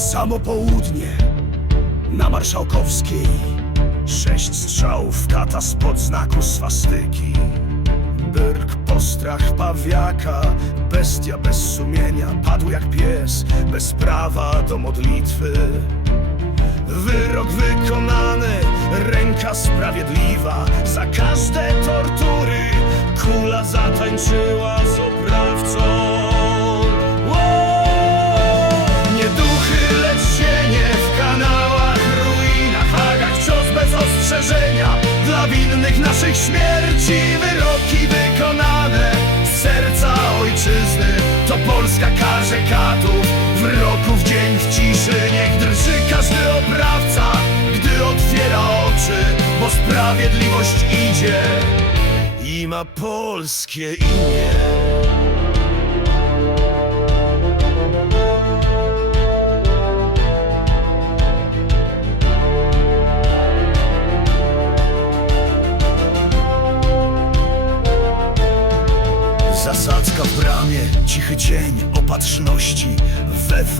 samo południe. Na Marszałkowskiej Sześć strzałów kata spod znaku swastyki. Byrk, postrach pawiaka Bestia bez sumienia Padł jak pies Bez prawa do modlitwy. Wyrok wykonany Ręka sprawiedliwa Za każde tortury Kula zatańczyła W roku w dzień w ciszy Niech drży każdy oprawca Gdy otwiera oczy Bo sprawiedliwość idzie I ma polskie imię. Zasadzka w bramie, cichy dzień opatrzności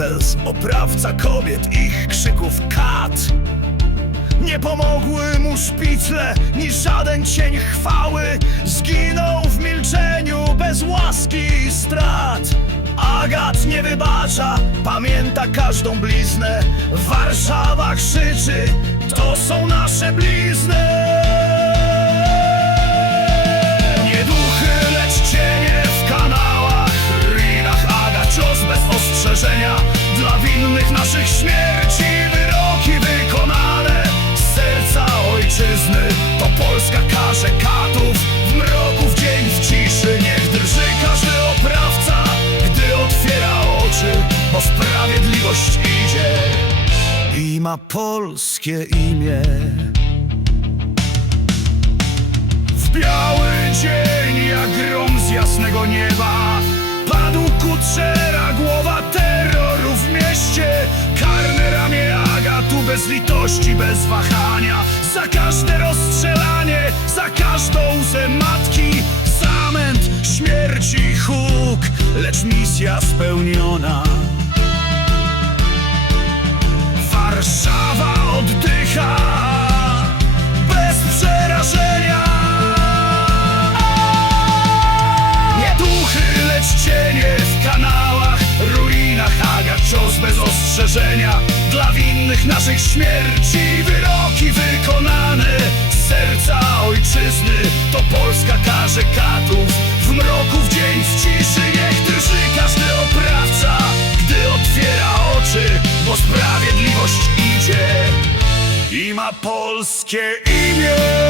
Wefels, oprawca kobiet, ich krzyków kat. Nie pomogły mu szpicle, ni żaden cień chwały. Zginął w milczeniu, bez łaski i strat. Agat nie wybacza, pamięta każdą bliznę. Warszawa krzyczy, to są nasze blizny ma polskie imię. W biały dzień, jak grom z jasnego nieba Padł kutrzera, głowa terroru w mieście. Karne ramię agatu bez litości, bez wahania. Za każde rozstrzelanie, za każdą łzę matki. Zamęt, śmierci, huk, lecz misja spełniona Dla winnych naszych śmierci wyroki wykonane. Z serca ojczyzny to Polska karze katów. W mroku w dzień w ciszy niech drży każdy oprawca, gdy otwiera oczy, bo sprawiedliwość idzie i ma polskie imię.